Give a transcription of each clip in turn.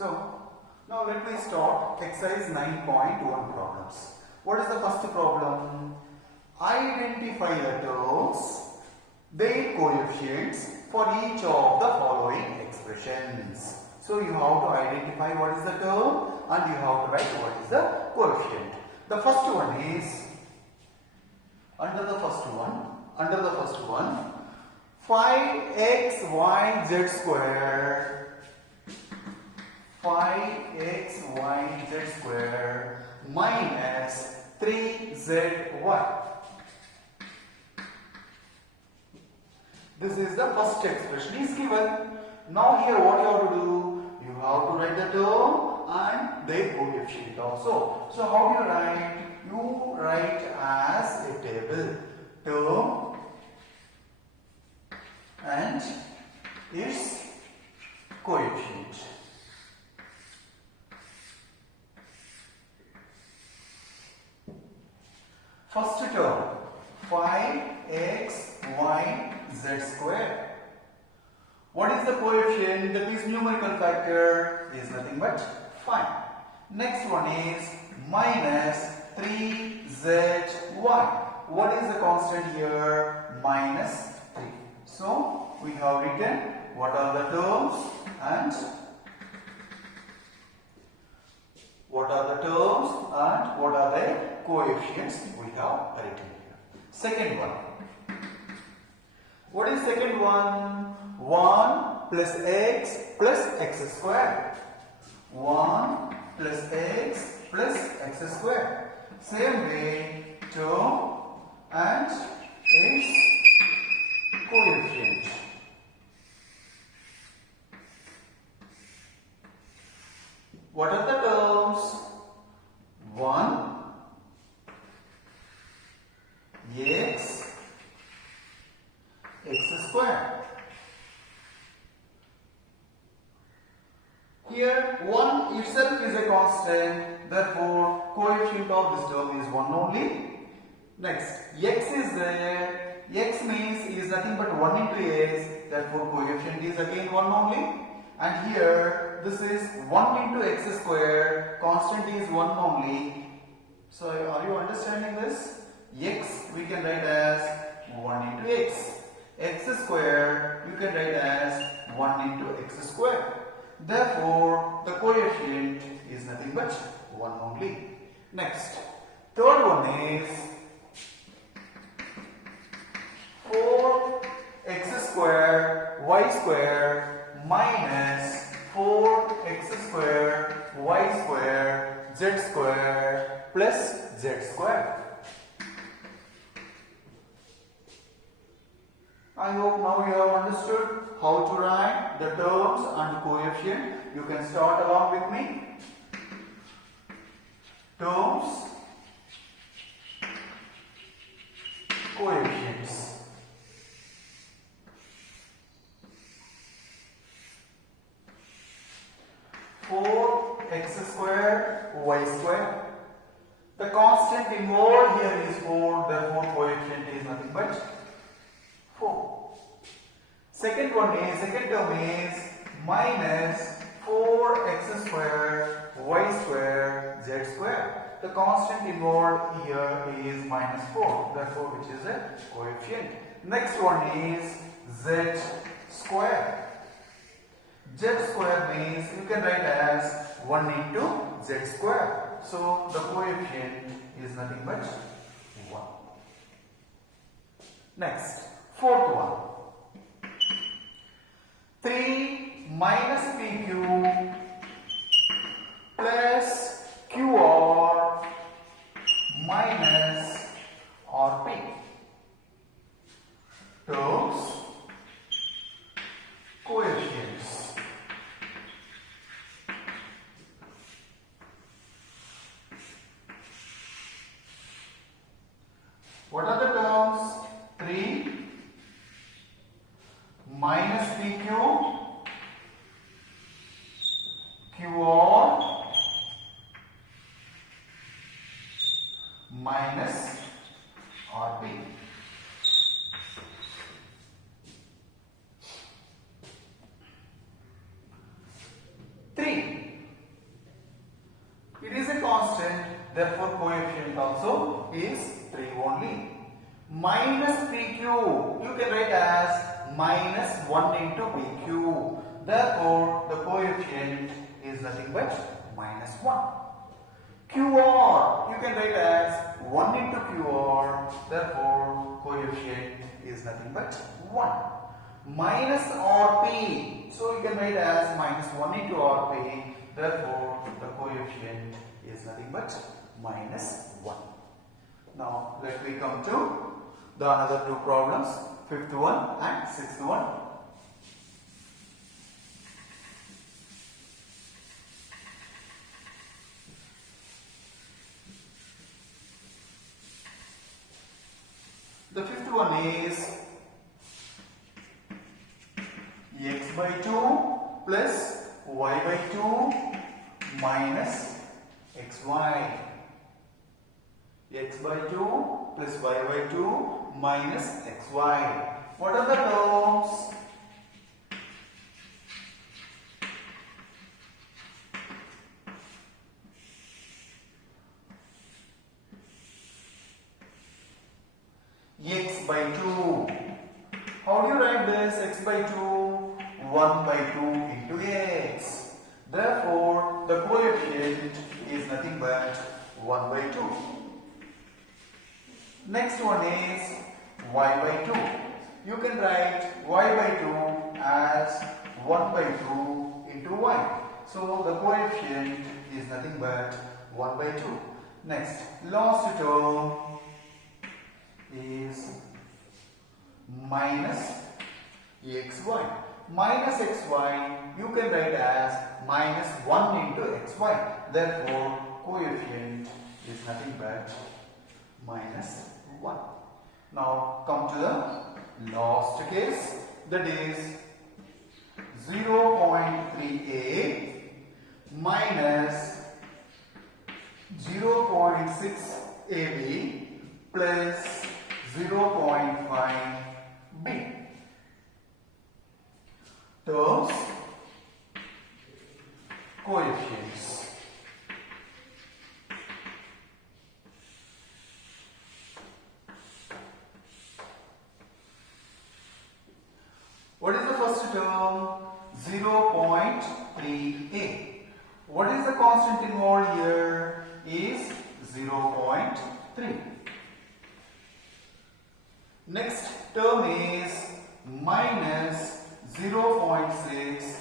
So, now let me start exercise 9.1 problems. What is the first problem? Identify the terms, their coefficients for each of the following expressions. So, you have to identify what is the term and you have to write what is the coefficient. The first one is, under the first one, 5xyz square, 5xyz square minus 3zy. This is the first expression is given. Now here what you have to do? You have to write the term and their coefficient also. So how do you write? You write as a table term and its coefficient. First term 5xyz square. What is the coefficient? That is numerical factor is nothing but 5. Next one is minus 3zy. What is the constant here? Minus 3. So we have written what are the terms and what are the coefficients we have written here. Second one. What is second one? 1 plus x square. 1 plus x square. Same way, term and its coefficient. What are the terms? 1 x square. Here 1 itself is a constant, therefore coefficient of this term is 1 only. Next, x is there, x means is nothing but 1 into x, therefore coefficient is again 1 only. And here this is 1 into x square, constant is 1 only. So are you understanding this? X we can write as 1 into x. X square you can write as 1 into x square. Therefore, the coefficient is nothing but 1 only. Next, third one is 4x square y square minus 4x square y square z square plus z square. I hope now you have understood how to write the terms and coefficient. You can start along with me. Terms, coefficients. Four x square y square. The constant involved here is 4, therefore coefficient is nothing but 4. Second term is minus 4x square y square z square. The constant involved here is minus 4, therefore which is a coefficient. Next one is z square. Z square means you can write as 1 into z square. So the coefficient is nothing but 1. Next, fourth one. 3 minus PQ plus QR minus RP. Terms, coefficients. What are the terms? 3 minus PQ, QR minus RP. 3. Therefore, coefficient also is 3 only. Minus PQ, you can write as minus 1 into PQ. Therefore, the coefficient is nothing but minus 1. QR, you can write as 1 into QR. Therefore, coefficient is nothing but 1. Minus RP, so you can write as minus 1 into RP. Therefore, the coefficient is nothing but minus 1. Now, let me come to the another two problems, fifth one and sixth one. The fifth one is x by 2 plus y by 2 minus xy. X by 2 plus y by 2 minus xy. What are the terms? X by 2. How do you write this? X by 2? 1 by 2 into x. Therefore, the coefficient is nothing but 1 by 2. Next one is y by 2. You can write y by 2 as 1 by 2 into y. So, the coefficient is nothing but 1 by 2. Next, last term is minus xy. Minus xy, you can write as minus 1 into xy. Therefore, coefficient is nothing but minus 1. Now, come to the last case, that is 0.3a minus 0.6ab plus 0.5b. Terms, coefficients. What is the first term? 0.3a. What is the constant involved here? Is 0.3. Next term is minus 0.6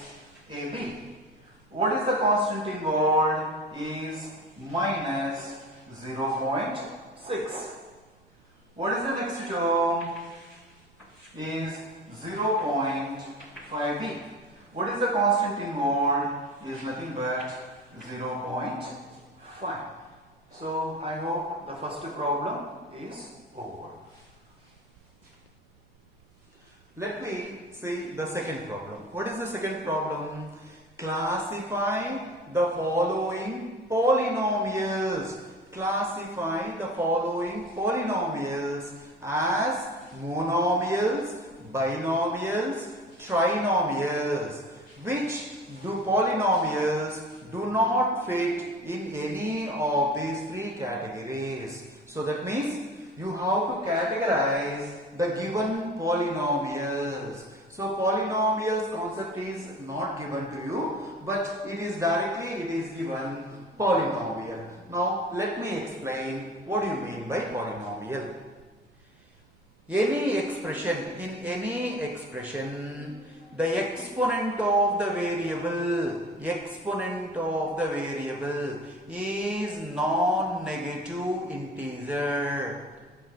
AB. What is the constant involved? Is minus 0.6. What is the next term? Is 0.5B. What is the constant involved? Is nothing but 0.5. So I hope the first problem is over. Let me see the second problem. What is the second problem? Classify the following polynomials. Classify the following polynomials as monomials, binomials, trinomials. Which polynomials do not fit in any of these three categories. So that means you have to categorize the given polynomials. So polynomials concept is not given to you, but it is given polynomial. Now let me explain what do you mean by polynomial. In any expression, the exponent of the variable is non-negative integer.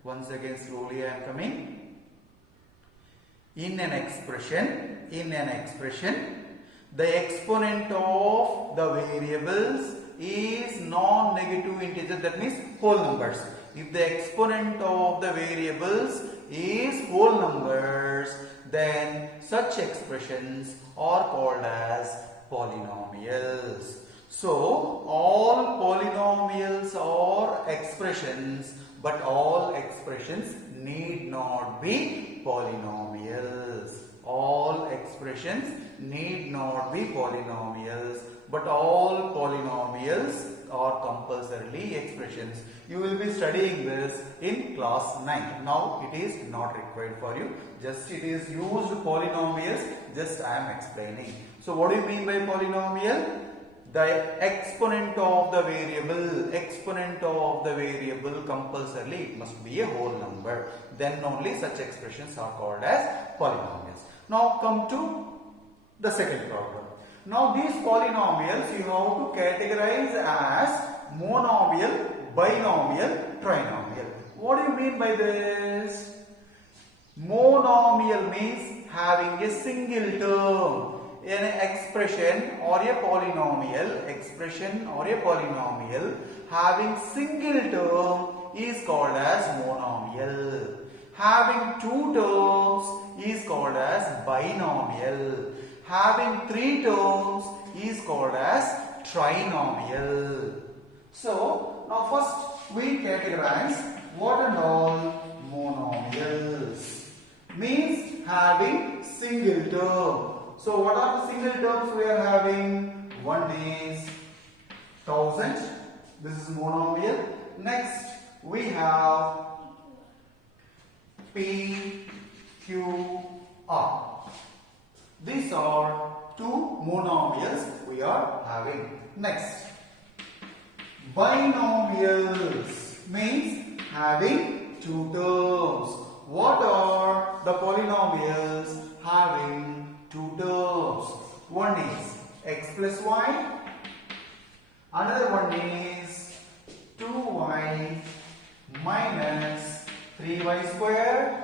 Once again, slowly I am coming. In an expression, the exponent of the variables is non-negative integer. That means whole numbers. If the exponent of the variables is whole numbers, then such expressions are called as polynomials. So all polynomials are expressions, but all expressions need not be polynomials. All expressions need not be polynomials, but all polynomials are compulsorily expressions. You will be studying this in class 9. Now it is not required for you. Just it is used polynomials. Just I am explaining. So what do you mean by polynomial? The exponent of the variable compulsorily it must be a whole number. Then only such expressions are called as polynomials. Now come to the second problem. Now these polynomials you have to categorize as monomial, binomial, trinomial. What do you mean by this? Monomial means having a single term. An expression or a polynomial having single term is called as monomial. Having two terms is called as binomial. Having three terms is called as trinomial. So now first we categorize what and all monomials. Means having single term. So what are the single terms we are having? One is 1000. This is monomial. Next we have P, Q, R. These are two monomials we are having. Next, binomials means having two terms. What are the polynomials having two terms? One is x plus y, another one is 2y minus 3y square.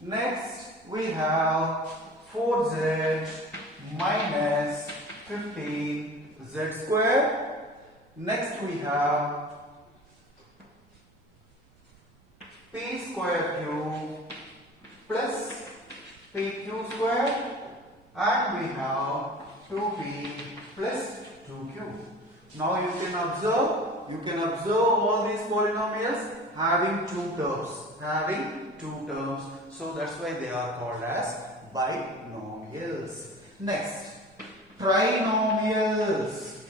Next we have 4z minus 15z square. Next we have p square cube plus pq square, and we have 2p plus 2q. Now you can observe all these polynomials having two terms. So that's why they are called as binomials. Next, trinomials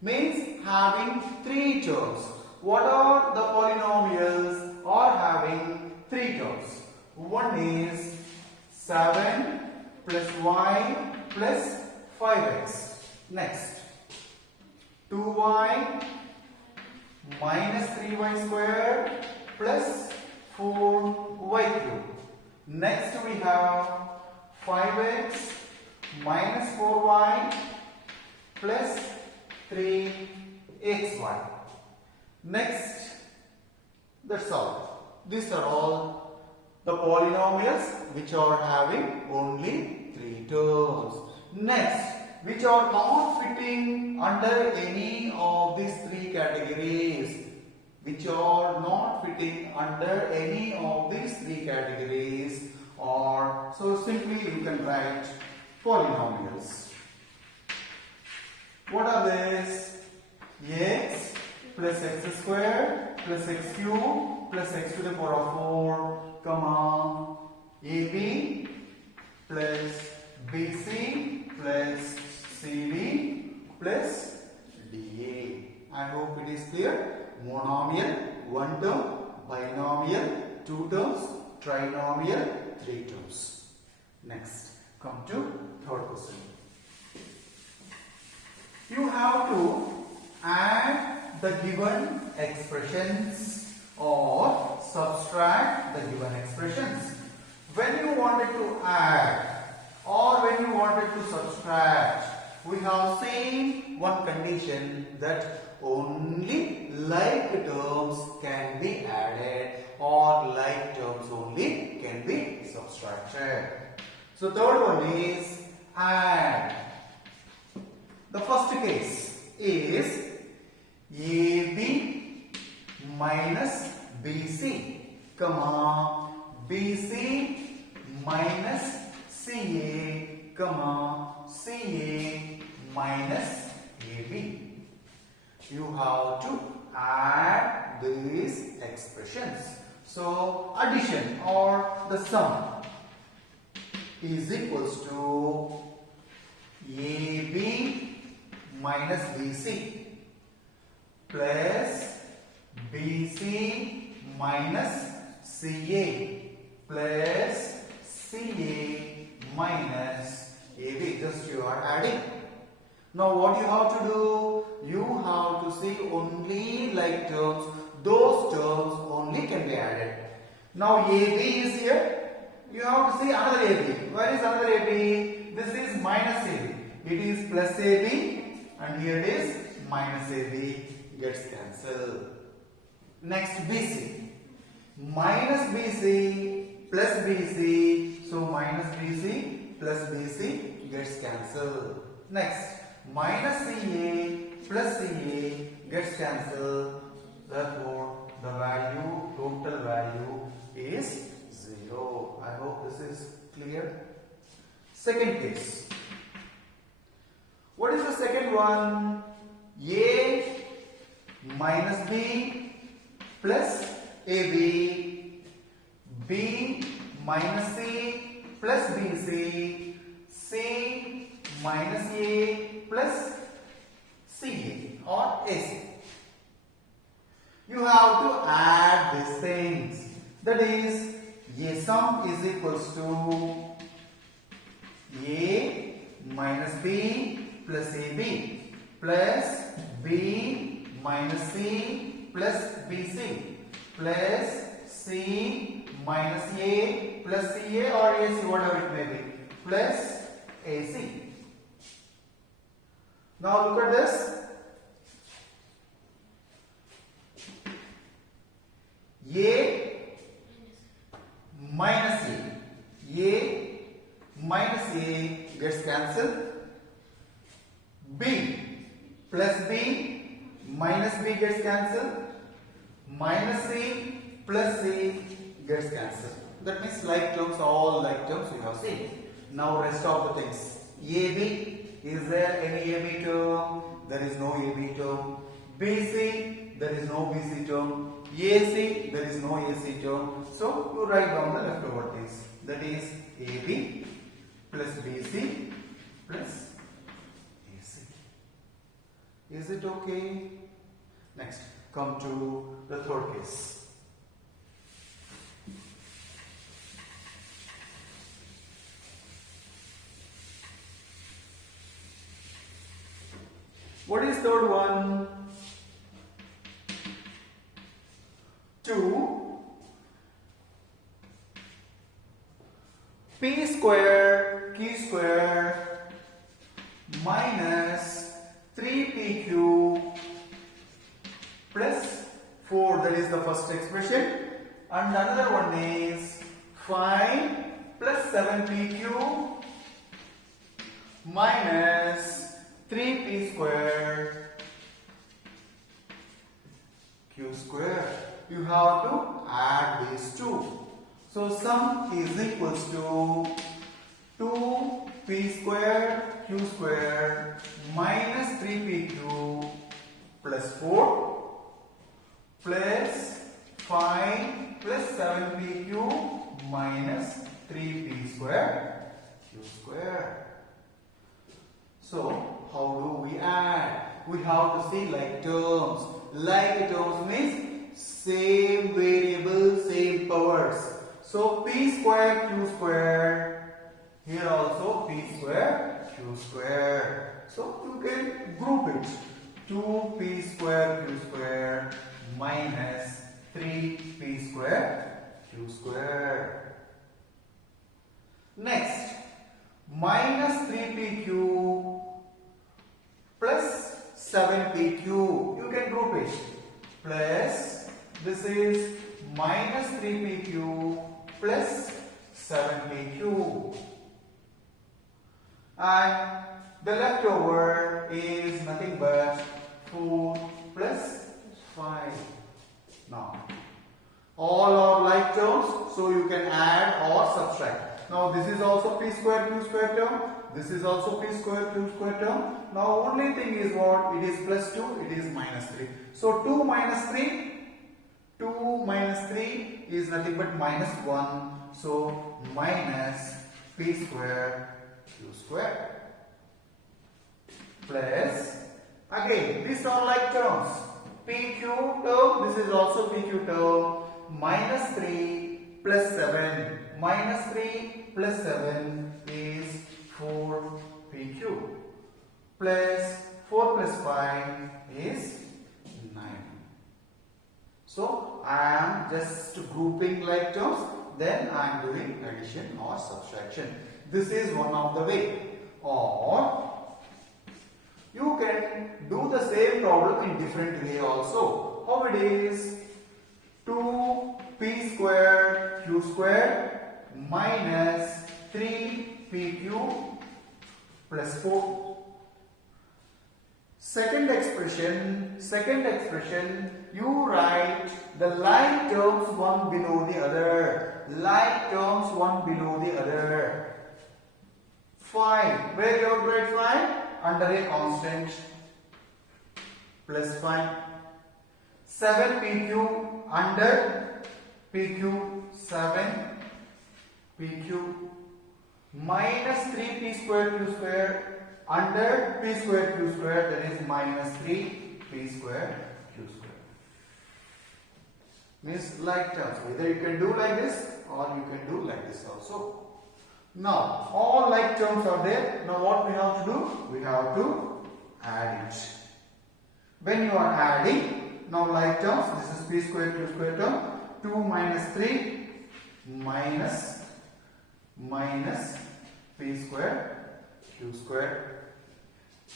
means having three terms. What are the polynomials are having three terms? One is 7 plus y plus 5x. Next, 2y minus 3y square plus 4y cube. Next we have 5x minus 4y plus 3xy. Next, that's all. These are all the polynomials which are having only three terms. Next, which are not fitting under any of these three categories. Or so simply you can write polynomials. What are these? X plus x square plus x cube plus x to the power of 4, comma, ab plus bc plus cd plus da. I hope it is clear. Monomial, one term; binomial, two terms; trinomial, three terms. Next, come to third question. You have to add the given expressions or subtract the given expressions. When you wanted to add or when you wanted to subtract, we have seen one condition that only like terms can be added or like terms only can be subtracted. So third one is add. The first case is AB minus BC, comma, BC minus CA, comma, CA minus AB. You have to add these expressions. So addition or the sum is equals to AB minus BC plus BC minus CA plus CA minus AB. Just you are adding. Now what you have to do? You have to see only like terms. Those terms only can be added. Now AB is here. You have to see another AB. Where is another AB? This is minus AB. It is plus AB and here it is minus AB. Gets cancelled. Next BC. Minus BC plus BC. So minus BC plus BC gets cancelled. Next minus CA plus CA gets cancelled. Therefore the value, total value is 0. I hope this is clear. Second case. What is the second one? A minus B plus AB, B minus C plus BC, C minus A plus CA or AC. You have to add these things. That is, A sum is equals to A minus B plus AB plus B minus C plus BC plus C minus A plus CA or AC, whatever it may be, plus AC. Now look at this. A minus A minus A gets cancelled. B plus B minus B gets cancelled. Minus C plus C gets cancelled. That means like terms, all like terms we have seen. Now rest of the things. AB, is there any AB term? There is no AB term. BC, there is no BC term. AC, there is no AC term. So you write down the leftover things. That is AB plus BC plus AC. Is it okay? Next, come to the third case. What is third one? 2 P square Q square minus 3PQ plus 4, that is the first expression, and another one is 5 plus 7PQ minus 3P square Q square. You have to add these two. So sum is equals to 2P square Q square minus 3PQ plus 4 plus 5 plus 7PQ minus 3P square Q square. So how do we add? We have to see like terms. Like terms means same variable, same powers. So P square Q square, here also P square Q square. So you can group it. 2P square Q square minus 3P square Q square. Next, minus 3PQ plus 7PQ. You can group it. Plus, this is minus 3PQ plus 7PQ. And the leftover is nothing but 4 plus 5. Now, all are like terms, so you can add or subtract. Now, this is also P square Q square term. This is also P square Q square term. Now, only thing is what? It is plus 2, it is minus 3. So, 2 minus 3 is nothing but minus 1. So, minus P square Q square plus Again, these are like terms. PQ term, this is also PQ term. Minus 3 plus 7. Minus 3 plus 7 is 4 PQ. Plus 4 plus 5 is 9. So I am just grouping like terms, then I am doing addition or subtraction. This is one of the way. Or you can do the same problem in different way also. How it is? 2p square q square minus 3pq plus 4. Second expression, you write the like terms one below the other. Like terms one below the other. 5. Where you have to write 5? Under a constant. Plus 5. 7 PQ under PQ. 7 PQ. Minus 3p square q square under p square q square, that is minus 3p square q square. Means like terms. Either you can do like this or you can do like this also. Now, all like terms are there. Now what we have to do? We have to add it. When you are adding, now like terms, this is p square q square term. 2 minus 3 minus p square q square.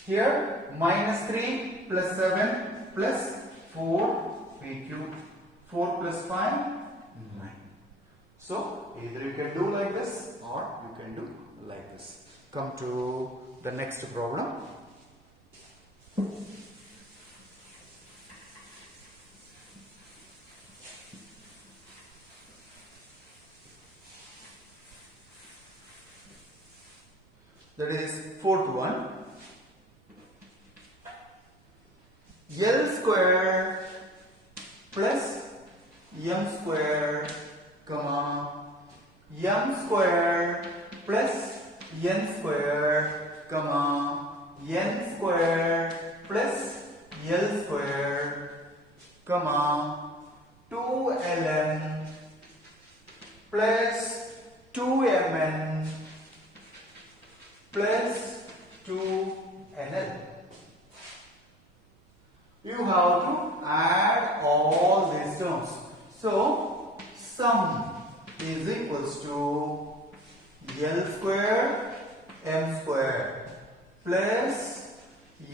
Here minus 3 plus 7 plus 4 pq. 4 plus 5, 9. So either you can do like this or you can do like this. Come to the next problem. That is fourth one. L square plus m square comma m square plus n square comma n square plus l square comma 2ln plus 2mn plus 2nl. You have to add all these terms. So, sum is equals to L square m square plus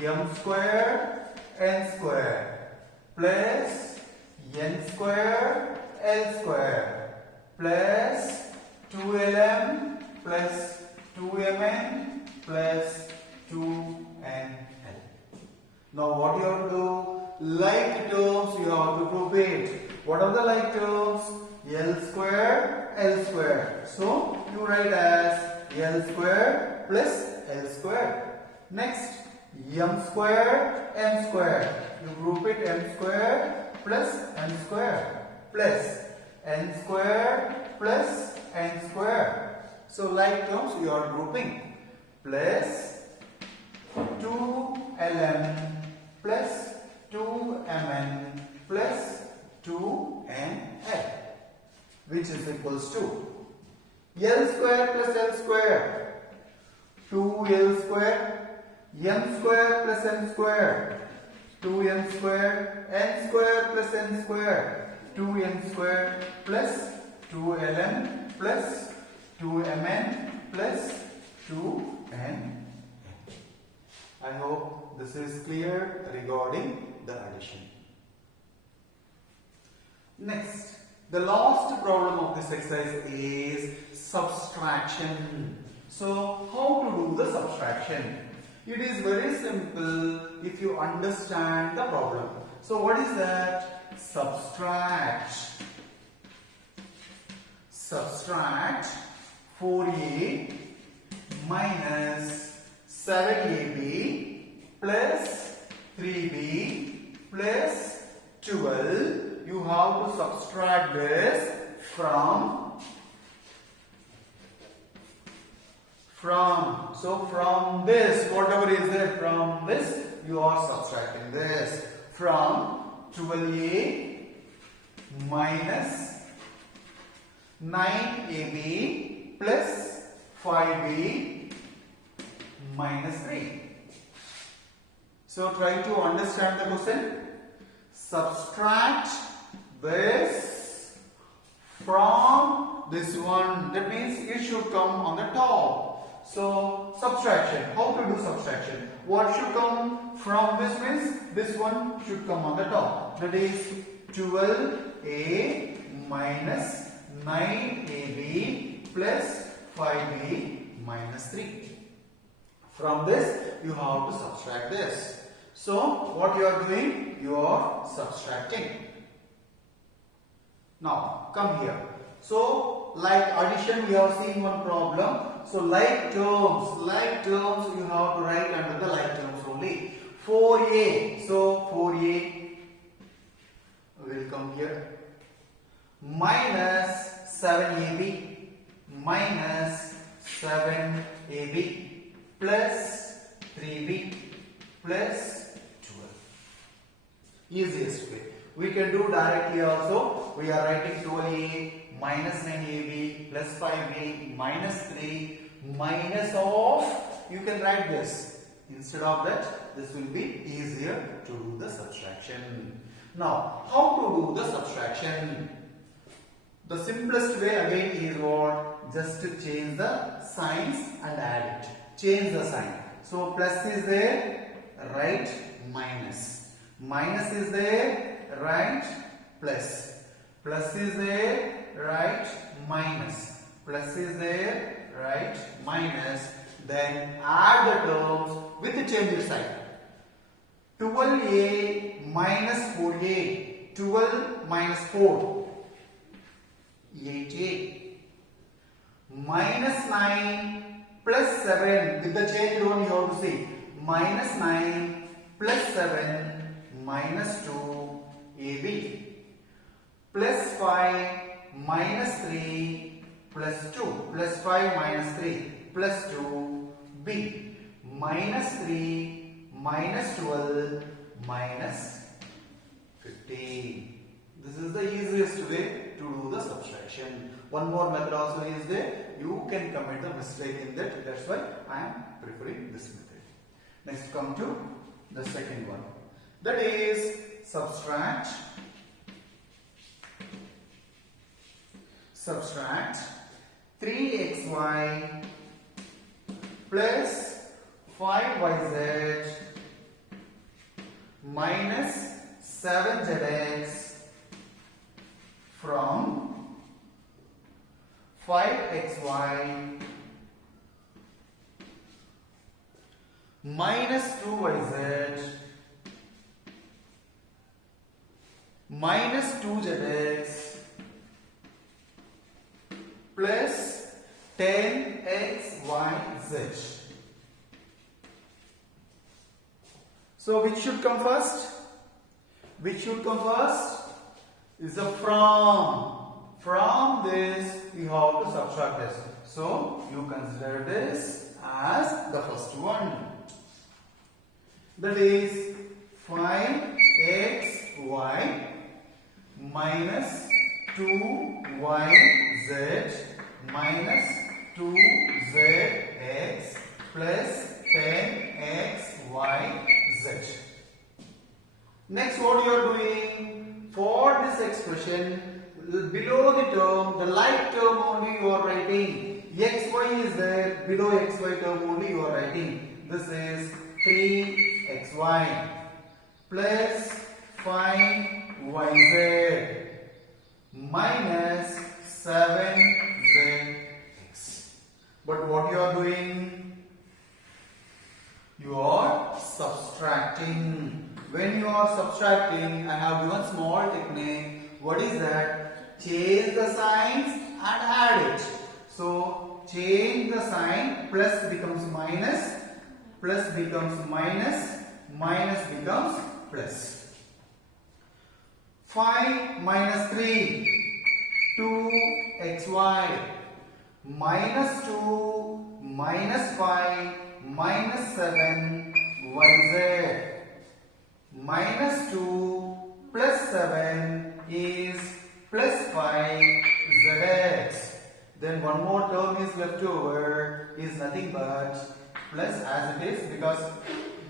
m square n square plus n square l square plus 2lm plus 2mn plus 2nl. Now what you have to do? Like terms you have to group it. What are the like terms? L square, L square. So you write as L square plus L square. Next, m square, m square. You group it m square plus m square plus n square plus n square. So like terms you are grouping. Plus 2ln plus 2mn plus 2nl, which is equals to L square plus L square, 2L square, m square plus n square, 2m square, n square plus n square, 2n square plus 2ln plus 2mn plus 2n. I hope this is clear regarding the addition. Next, the last problem of this exercise is subtraction. So, how to do the subtraction? It is very simple if you understand the problem. So, what is that? Subtract 4a minus 7ab plus 3b plus 12. You have to subtract this from this, whatever is there, from this you are subtracting this from 12a minus 9ab plus 5b minus 3. So try to understand the question. Subtract this from this one. That means it should come on the top. So subtraction. How to do subtraction? What should come from this means this one should come on the top. That is 12a minus 9ab plus 5b minus 3. From this you have to subtract this. So what you are doing? You are subtracting. Now come here. So like addition we have seen one problem. So like terms you have to write under the like terms only. 4a. So 4a will come here. Minus 7ab minus 7ab plus 3b plus 12. Easiest way. We can do directly also. We are writing 12a minus 9ab plus 5b minus 3 minus of, you can write this. Instead of that, this will be easier to do the subtraction. Now, how to do the subtraction? The simplest way again is what? Just to change the signs and add it. Change the sign. So plus is there, write minus. Minus is there, write plus. Plus is there, write minus. Plus is there, write minus. Then add the terms with the change sign. 12a minus 4a. 12 minus 4. 8a. Minus 9 plus 7. With the change one you have to see. Minus 9 plus 7 minus 2 ab. Plus 5 minus 3 plus 2. Plus 5 minus 3 plus 2 b. Minus 3 minus 12 minus 15. This is the easiest way to do the subtraction. One more method also is there. You can commit the mistake in that. That's why I am preferring this method. Next come to the second one. That is subtract 3xy plus 5yz minus 7zx from 5xy minus 2yz minus 2zx plus 10xyz. So which should come first? Which should come first? Is the from. From this you have to subtract this. So you consider this as the first one. That is 5xy minus 2yz minus 2zx plus 10xyz. Next, what you are doing for this expression, below the term, the like term only you are writing. Xy is there, below xy term only you are writing. This is 3xy plus 5yz minus 7zx. But what you are doing? You are subtracting. When you are subtracting, I have given small technique. What is that? Change the signs and add it. So change the sign, plus becomes minus, plus becomes minus, minus becomes plus. 5 minus 3, 2xy, minus 2, minus 5, minus 7, yz. minus 2 plus 7 is plus 5 zx. Then one more term is left over, is nothing but plus as it is, because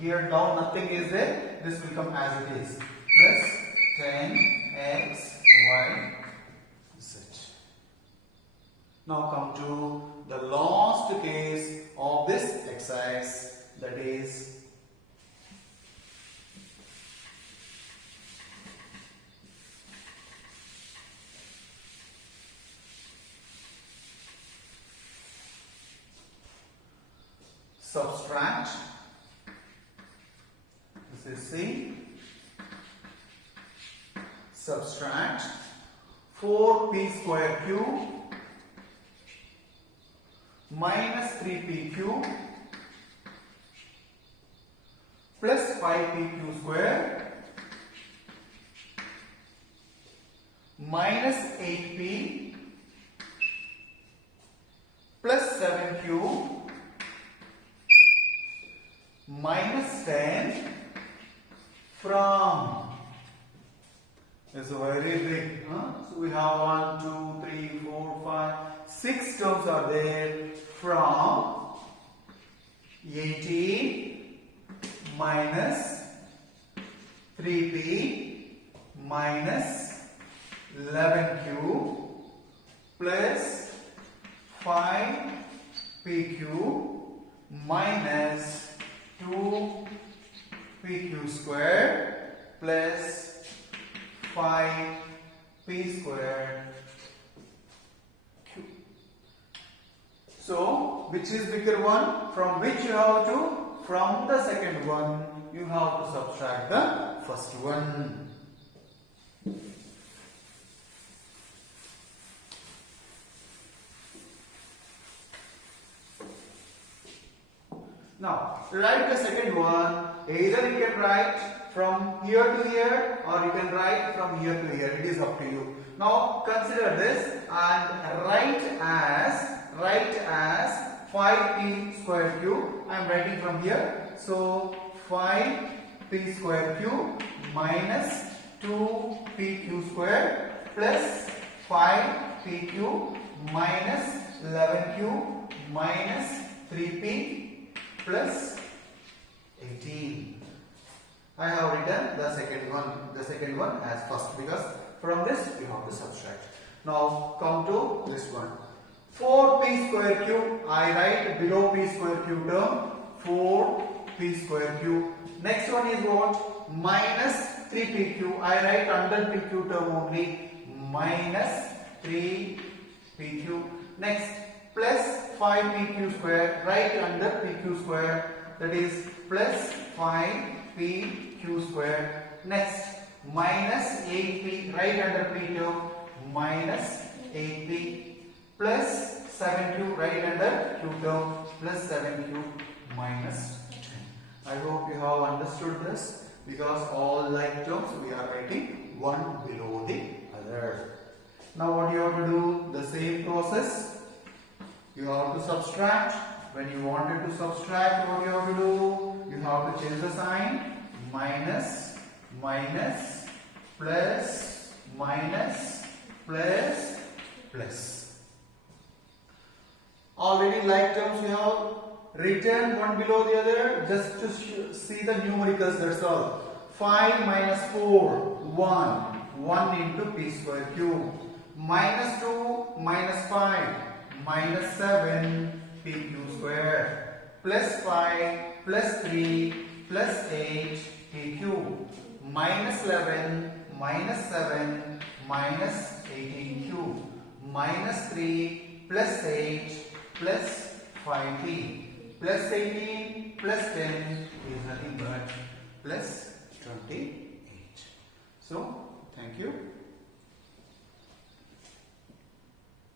here down nothing is there, this will come as it is, plus 10x y z. Now come to the last case of this exercise, that is subtract. This is C. Subtract 4p square cube minus 3p cube plus 5pq square minus 8p plus 7q minus 10 from. It's very big. So we have 1, 2, 3, 4, 5, 6 terms are there from 18 minus 3p minus 11q plus 5pq minus 2pq square plus 5p square q. So, which is bigger one? From which you have to? From the second one, you have to subtract the first one. Now, write the second one. Either you can write from here to here, or you can write from here to here. It is up to you. Now, consider this and write as 5p square cube. I am writing from here. So, 5p square cube minus 2pq square plus 5pq minus 11q minus 3p plus 18. I have written the second one as first, because from this you have to subtract. Now come to this one. 4p square cube, I write below p square cube term, 4p square cube. Next one is what? Minus 3p cube, I write under p cube term only, minus 3p cube. Next, plus 5pq square, right under pq square, that is plus 5pq square. Next, minus 8p, right under p term, minus 8p, plus 7q, right under q term, plus 7q, minus 10. I hope you have understood this, because all like terms we are writing one below the other. Now what you have to do? The same process. You have to subtract. When you wanted to subtract, what you have to do? You have to change the sign. Minus, minus, plus, minus, plus, plus. Already like terms you have written one below the other, just to see the numericals, that's all. 5 minus 4, 1. 1 into p square cube. Minus 2 minus 5. Minus 7 pq square plus 5 plus 3 plus 8 pq minus 11 minus 7 minus 18q minus 3 plus 8 plus 5p plus 18 plus 10 is nothing but plus